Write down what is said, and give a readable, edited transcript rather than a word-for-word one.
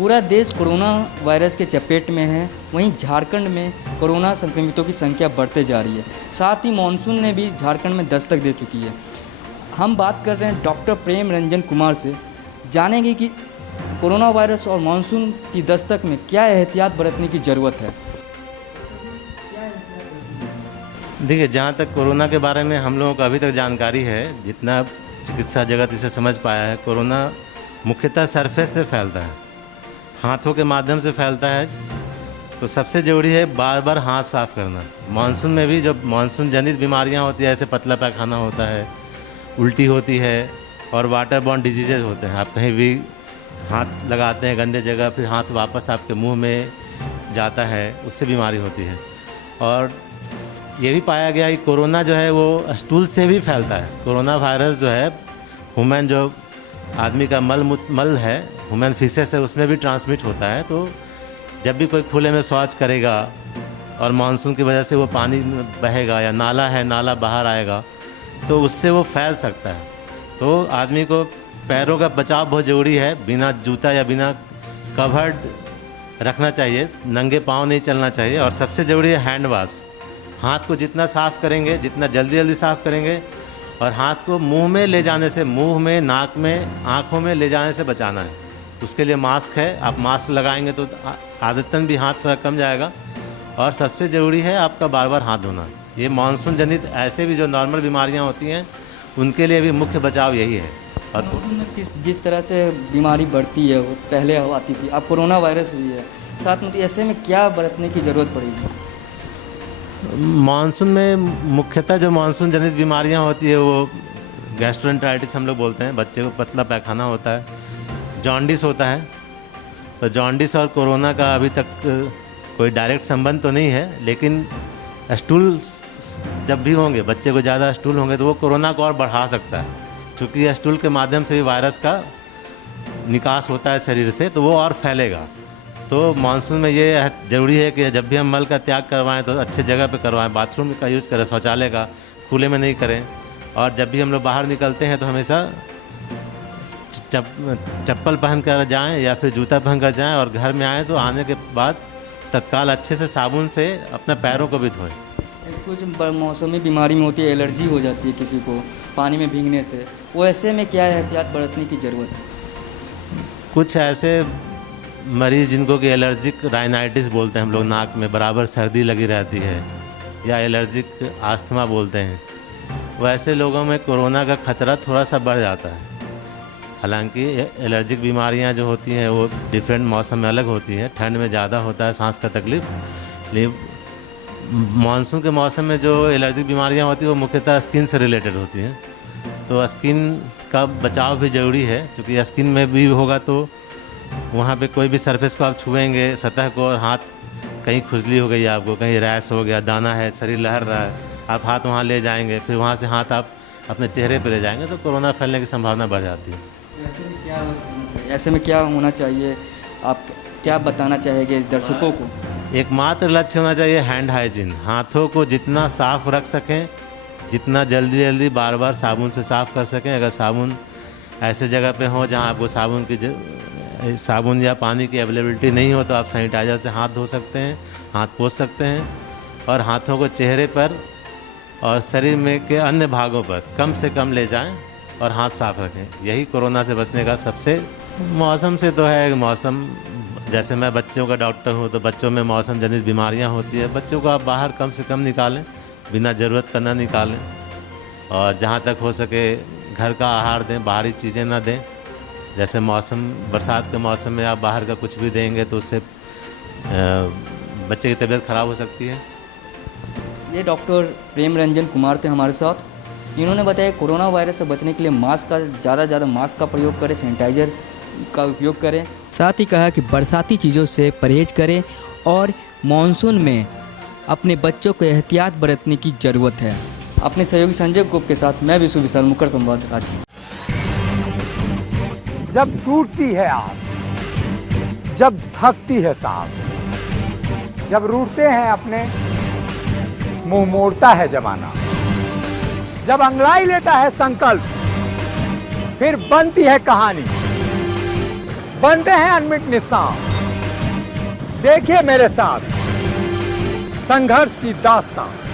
पूरा देश corona virus के चपेट में है, वहीं झारखंड में कोरोना संक्रमितों की संख्या बढ़ते जा रही है। साथ ही मानसून ने भी झारखंड में दस्तक दे चुकी है। हम बात कर रहे हैं डॉक्टर प्रेम रंजन कुमार से, जानेंगे कि कोरोना वायरस और मानसून की दस्तक में क्या एहतियात बरतने की ज़रूरत है। देखिए, जहाँ तक कोरोना के बारे में हम लोगों को अभी तक जानकारी है, जितना चिकित्सा जगत इसे समझ पाया है, कोरोना मुख्यतः सरफेस से फैलता है, हाथों के माध्यम से फैलता है। तो सबसे ज़रूरी है बार बार हाथ साफ़ करना। मानसून में भी जब मानसून जनित बीमारियाँ होती है, ऐसे पतला पैखाना होता है, उल्टी होती है और वाटर बॉर्न डिजीजेज होते हैं। आप कहीं भी हाथ लगाते हैं गंदे जगह, फिर हाथ वापस आपके मुंह में जाता है, उससे बीमारी होती है। और ये भी पाया गया कि कोरोना जो है वो स्टूल से भी फैलता है। कोरोना वायरस जो है ह्यूमन, जो आदमी का मल है, ह्यूमन फीसेस है, उसमें भी ट्रांसमिट होता है। तो जब भी कोई खुले में शौच करेगा और मानसून की वजह से वो पानी बहेगा या नाला है, नाला बाहर आएगा, तो उससे वो फैल सकता है। तो आदमी को पैरों का बचाव बहुत ज़रूरी है। बिना जूता या बिना कवर्ड रखना चाहिए, नंगे पाँव नहीं चलना चाहिए। और सबसे ज़रूरी है हैंड वॉश। हाथ को जितना साफ़ करेंगे, जितना जल्दी साफ़ करेंगे, और हाथ को मुंह में ले जाने से, मुंह में, नाक में, आँखों में ले जाने से बचाना है। उसके लिए मास्क है, आप मास्क लगाएंगे तो आदतन भी हाथ थोड़ा कम जाएगा। और सबसे ज़रूरी है आपका बार बार हाथ धोना। ये मानसून जनित ऐसे भी जो नॉर्मल बीमारियाँ होती हैं, उनके लिए भी मुख्य बचाव यही है। और मानसून में जिस तरह से बीमारी बढ़ती है वो पहले आती थी, अब कोरोना वायरस भी है साथ में, तो ऐसे में क्या बरतने की ज़रूरत पड़ेगी? मानसून में मुख्यतः जो मानसून जनित बीमारियां होती है वो गैस्ट्रोएंटेराइटिस हम लोग बोलते हैं। बच्चे को पतला पैखाना होता है, जॉन्डिस होता है। तो जॉन्डिस और कोरोना का अभी तक कोई डायरेक्ट संबंध तो नहीं है, लेकिन स्टूल जब भी होंगे, बच्चे को ज़्यादा स्टूल होंगे तो वो कोरोना को और बढ़ा सकता है। क्योंकि स्टूल के माध्यम से भी वायरस का निकास होता है शरीर से, तो वो और फैलेगा। तो मानसून में ये ज़रूरी है कि जब भी हम मल का त्याग करवाएं तो अच्छे जगह पे करवाएं, बाथरूम का यूज़ करें, शौचालय का खुले में नहीं करें। और जब भी हम लोग बाहर निकलते हैं तो हमेशा चप्पल पहन कर जाएँ या फिर जूता पहन कर जाएँ, और घर में आएँ तो आने के बाद तत्काल अच्छे से साबुन से अपने पैरों को भी धोएं। कुछ मौसमी बीमारी में होती है, एलर्जी हो जाती है किसी को पानी में भीगने से, वो ऐसे में क्या एहतियात बरतने की ज़रूरत है? कुछ ऐसे मरीज़ जिनको कि एलर्जिक राइनाइटिस बोलते हैं हम लोग, नाक में बराबर सर्दी लगी रहती है, या एलर्जिक आस्थमा बोलते हैं, वैसे लोगों में कोरोना का खतरा थोड़ा सा बढ़ जाता है। हालांकि एलर्जिक बीमारियां जो होती हैं वो डिफरेंट मौसम में अलग होती हैं। ठंड में ज़्यादा होता है सांस का तकलीफ़, लेकिन मानसून के मौसम में जो एलर्जिक बीमारियां होती हैं वो मुख्यतः स्किन से रिलेटेड होती हैं। तो स्किन का बचाव भी ज़रूरी है, क्योंकि स्किन में भी होगा तो वहाँ पे कोई भी सरफेस को आप छुएंगे, सतह को, और हाथ कहीं खुजली हो गई आपको, कहीं रैश हो गया, दाना है, शरीर लहर रहा है, आप हाथ वहाँ ले जाएंगे, फिर वहाँ से हाथ आप अपने चेहरे पे ले जाएंगे, तो कोरोना फैलने की संभावना बढ़ जाती है। ऐसे में क्या होना चाहिए, आप क्या बताना चाहेंगे दर्शकों को? एकमात्र लक्ष्य होना चाहिए हैंड हाइजीन। हाथों को जितना साफ़ रख सकें, जितना जल्दी बार बार साबुन से साफ़ कर सकें। अगर साबुन ऐसे जगह पे हो जहाँ आपको साबुन या पानी की अवेलेबिलिटी नहीं हो, तो आप सैनिटाइज़र से हाथ धो सकते हैं, हाथ पोंछ सकते हैं। और हाथों को चेहरे पर और शरीर में के अन्य भागों पर कम से कम ले जाएं और हाथ साफ रखें। यही कोरोना से बचने का सबसे, मौसम से तो है, मौसम जैसे मैं बच्चों का डॉक्टर हूँ, तो बच्चों में मौसम जनित बीमारियाँ होती है। बच्चों को आप बाहर कम से कम निकालें, बिना ज़रूरत का ना निकालें। और जहाँ तक हो सके घर का आहार दें, बाहरी चीज़ें ना दें। जैसे बरसात के मौसम में आप बाहर का कुछ भी देंगे तो उससे बच्चे की तबीयत ख़राब हो सकती है। ये डॉक्टर प्रेम रंजन कुमार थे हमारे साथ। इन्होंने बताया कोरोना वायरस से बचने के लिए मास्क का ज़्यादा मास्क का प्रयोग करें, सैनिटाइज़र का उपयोग करें। साथ ही कहा कि बरसाती चीज़ों से परहेज करें और मानसून में अपने बच्चों को एहतियात बरतने की ज़रूरत है। अपने सहयोगी संजय गुप्त के साथ मैं विशु विशाल, मुखर संवाद, रांची। जब टूटती है आस, जब थकती है सांस, जब रूठते हैं अपने, मुंह मोड़ता है जमाना, जब अंगड़ाई लेता है संकल्प, फिर बनती है कहानी। बनते हैं अनमिट निशान। देखिए मेरे साथ संघर्ष की दास्तान।